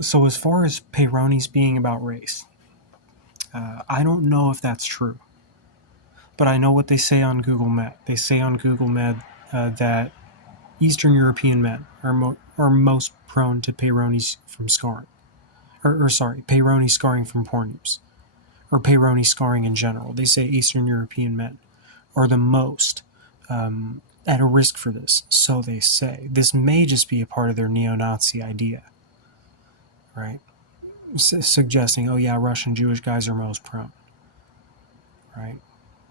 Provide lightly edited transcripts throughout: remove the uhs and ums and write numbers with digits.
So as far as Peyronie's being about race, I don't know if that's true, but I know what they say on Google Med. They say on Google Med that Eastern European men are most prone to Peyronie's from scarring, or sorry, Peyronie scarring from porn use, or Peyronie scarring in general. They say Eastern European men are the most at a risk for this. So they say this may just be a part of their neo-Nazi idea, right? Suggesting, oh yeah, Russian Jewish guys are most prone, right?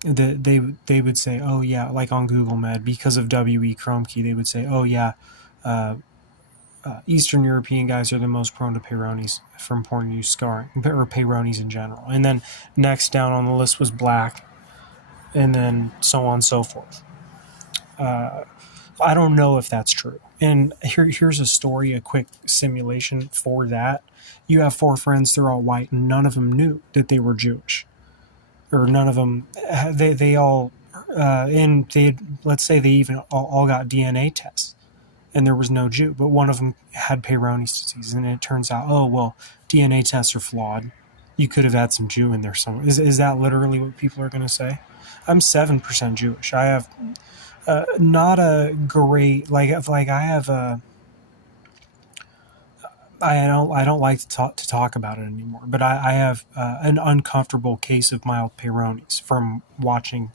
They would say, oh yeah, like on Google Med, because of W.E. Kromke, they would say, oh yeah, Eastern European guys are the most prone to Peyronie's from porn use scarring, or Peyronie's in general. And then next down on the list was black, and then so on and so forth. I don't know if that's true. And here's a story, a quick simulation for that. You have 4 friends, they're all white, and none of them knew that they were Jewish. Or none of them, they all, and they, let's say they even all got DNA tests, and there was no Jew, but one of them had Peyronie's disease, and it turns out, oh, well, DNA tests are flawed. You could have had some Jew in there somewhere. Is that literally what people are going to say? I'm 7% Jewish. I have not a great, like I have a, I don't like to talk about it anymore, but I have an uncomfortable case of mild Peyronie's from watching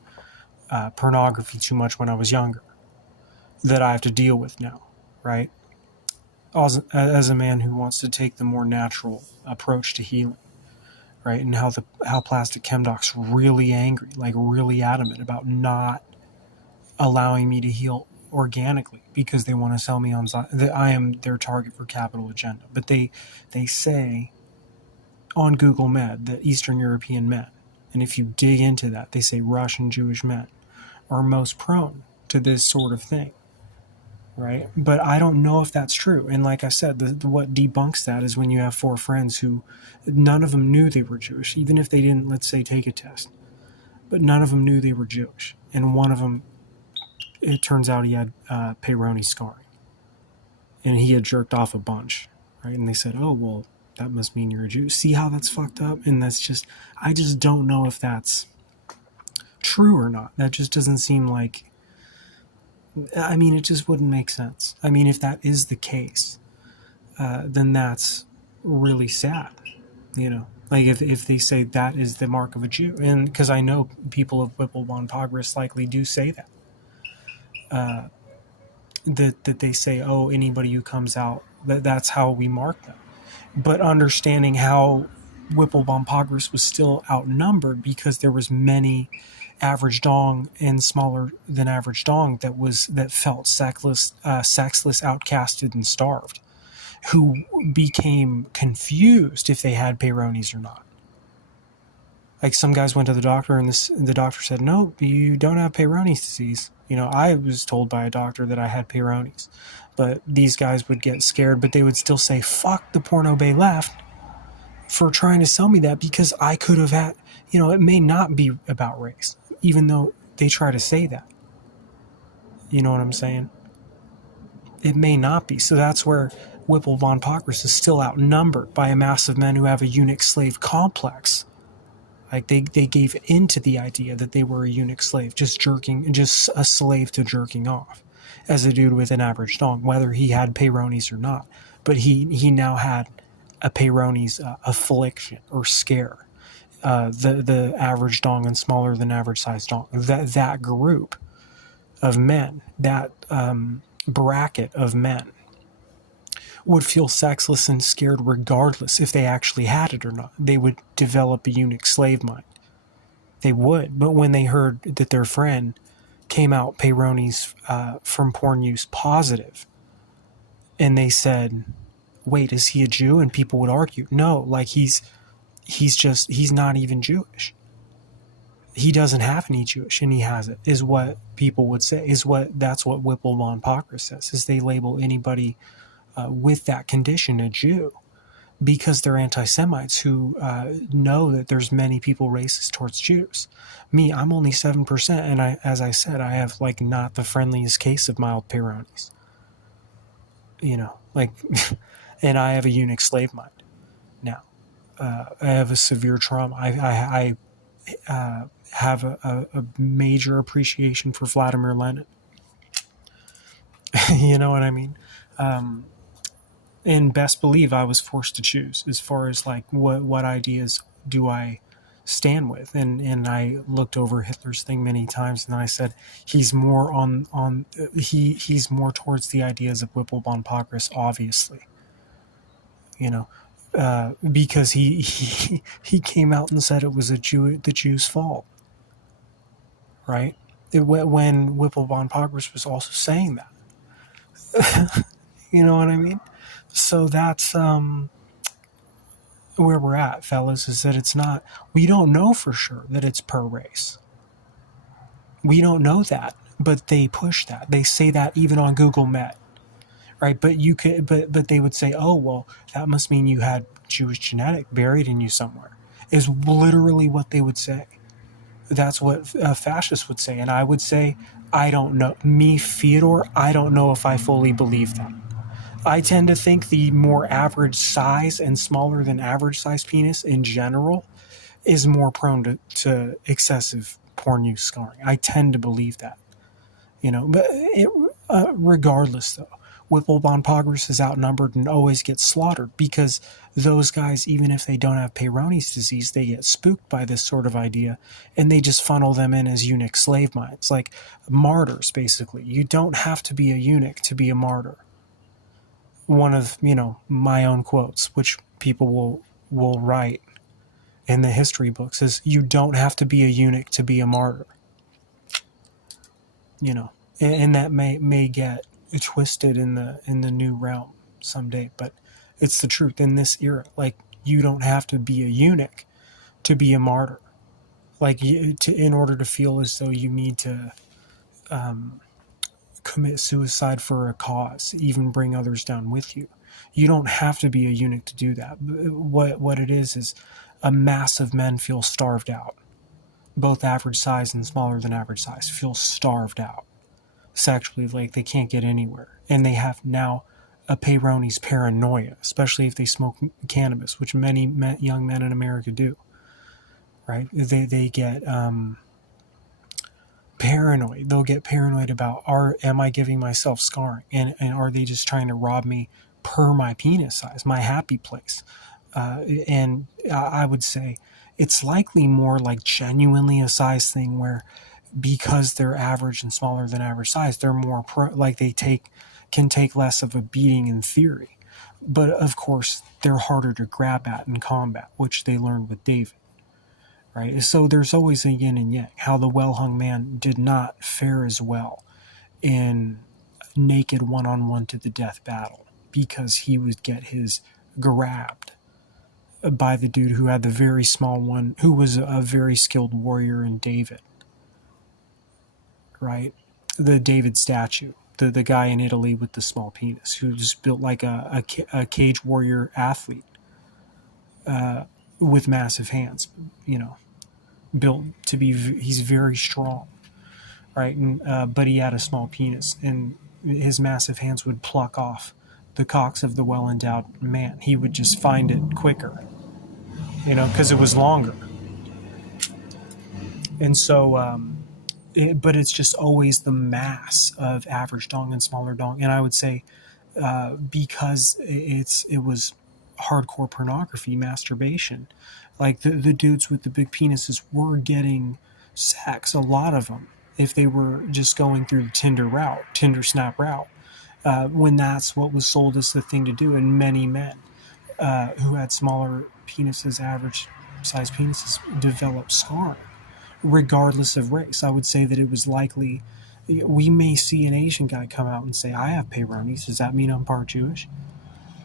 pornography too much when I was younger that I have to deal with now, right? As a man who wants to take the more natural approach to healing, right? And how plastic chem docs really angry, like really adamant about not allowing me to heal organically because they want to sell me on that I am their target for capital agenda. But they say on Google Med that Eastern European men, and if you dig into that, they say Russian Jewish men are most prone to this sort of thing, right? But I don't know if that's true. And like I said, what debunks that is when you have 4 friends who none of them knew they were Jewish, even if they didn't, let's say, take a test. But none of them knew they were Jewish. And one of them, it turns out he had Peyronie scarring. And he had jerked off a bunch, right? And they said, oh, well, that must mean you're a Jew. See how that's fucked up? And that's just, I just don't know if that's true or not. That just doesn't seem like, I mean, it just wouldn't make sense. I mean, if that is the case, then that's really sad, you know? Like if they say that is the mark of a Jew, and because I know people of Whipple von Pogris likely do say that. That they say, oh, anybody who comes out, that's how we mark them. But understanding how Whipple von Pogris was still outnumbered because there was many average dong and smaller than average dong that felt sexless, outcasted, and starved, who became confused if they had Peyronie's or not. Like some guys went to the doctor and the doctor said, no, you don't have Peyronie's disease. You know, I was told by a doctor that I had Peyronie's. But these guys would get scared, but they would still say, fuck the porno bay left for trying to sell me that because I could have had, you know, it may not be about race, even though they try to say that. You know what I'm saying? It may not be. So that's where Whipple von Pogris is still outnumbered by a mass of men who have a eunuch-slave complex. Like they gave into the idea that they were a eunuch slave, just a slave to jerking off, as a dude with an average dong, whether he had Peyronie's or not. But he now had a Peyronie's affliction or scare. The average dong and smaller than average size dong. That group of men, that bracket of men, would feel sexless and scared regardless if they actually had it or not. They would develop a eunuch slave mind. They would. But when they heard that their friend came out Peyronie's from porn use positive, and they said, wait, is he a Jew? And people would argue, no, like he's not even Jewish. He doesn't have any Jewish and he has it, is what people would say, that's what Whipple von Pogris says, is they label anybody with that condition a Jew because they're anti-Semites who know that there's many people racist towards Jews. Me, I'm only 7%, and as I said, I have like not the friendliest case of mild Peyronie's. You know, like and I have a eunuch slave mind now. I have a severe trauma. I have a major appreciation for Vladimir Lenin. You know what I mean? And best believe I was forced to choose as far as like what ideas do I stand with, and I looked over Hitler's thing many times, and I said he's more he's more towards the ideas of Whipple von Pogris, obviously, you know, because he came out and said it was the Jews' fault, right? When Whipple von Pogris was also saying that, you know what I mean? So that's where we're at, fellas, is that it's not, we don't know for sure that it's per race. We don't know that, but they push that. They say that even on Google Met, right? But you could, but they would say, oh, well, that must mean you had Jewish genetic buried in you somewhere, is literally what they would say. That's what fascists would say. And I would say, I don't know. Me, Fyodor, I don't know if I fully believe that. I tend to think the more average size and smaller than average size penis in general is more prone to excessive porn use scarring. I tend to believe that, you know. But regardless, though, Whipple von Pogris is outnumbered and always gets slaughtered because those guys, even if they don't have Peyronie's disease, they get spooked by this sort of idea, and they just funnel them in as eunuch slave minds, like martyrs, basically. You don't have to be a eunuch to be a martyr. One of, you know, my own quotes, which people will write in the history books, is you don't have to be a eunuch to be a martyr. You know, and that may get twisted in the new realm someday, but it's the truth in this era. Like, you don't have to be a eunuch to be a martyr. Like, in order to feel as though you need to commit suicide for a cause, even bring others down with you. You don't have to be a eunuch to do that. What it is a mass of men feel starved out. Both average size and smaller than average size feel starved out sexually, like they can't get anywhere. And they have now a Peyronie's paranoia, especially if they smoke cannabis, which many young men in America do. Right? They get paranoid. They'll get paranoid about, am I giving myself scarring, and are they just trying to rob me per my penis size, my happy place? And I would say it's likely more like genuinely a size thing, where because they're average and smaller than average size, they're more like they can take less of a beating in theory. But of course, they're harder to grab at in combat, which they learned with David. Right? So there's always a yin and yang. How the well-hung man did not fare as well in naked one-on-one to the death battle, because he would get his grabbed by the dude who had the very small one, who was a very skilled warrior in David. Right? The David statue. The guy in Italy with the small penis, who's built like a cage warrior athlete with massive hands, you know. Built to be, he's very strong, right? And but he had a small penis, and his massive hands would pluck off the cocks of the well-endowed man. He would just find it quicker, you know, because it was longer. And so, but it's just always the mass of average dong and smaller dong. And I would say, because it was hardcore pornography, masturbation. Like the dudes with the big penises were getting sex, a lot of them, if they were just going through the Tinder Snap route, when that's what was sold as the thing to do. And many men who had smaller penises, average size penises, developed scarring, regardless of race. I would say that it was likely, we may see an Asian guy come out and say, I have Peyronie's. Does that mean I'm part Jewish?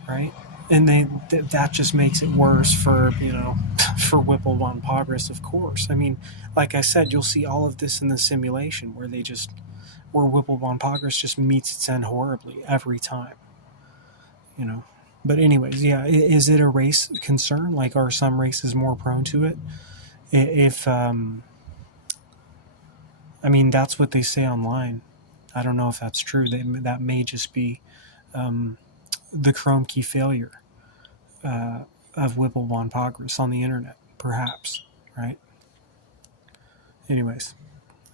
Right? And that just makes it worse for, you know, for Whipple von Pogris, of course. I mean, like I said, you'll see all of this in the simulation, where Whipple von Pogris just meets its end horribly every time, you know. But anyways, yeah, is it a race concern? Like, are some races more prone to it? If I mean, that's what they say online. I don't know if that's true. That may just be the Chrome key failure of Whipple von Pogris on the internet, perhaps, right? Anyways,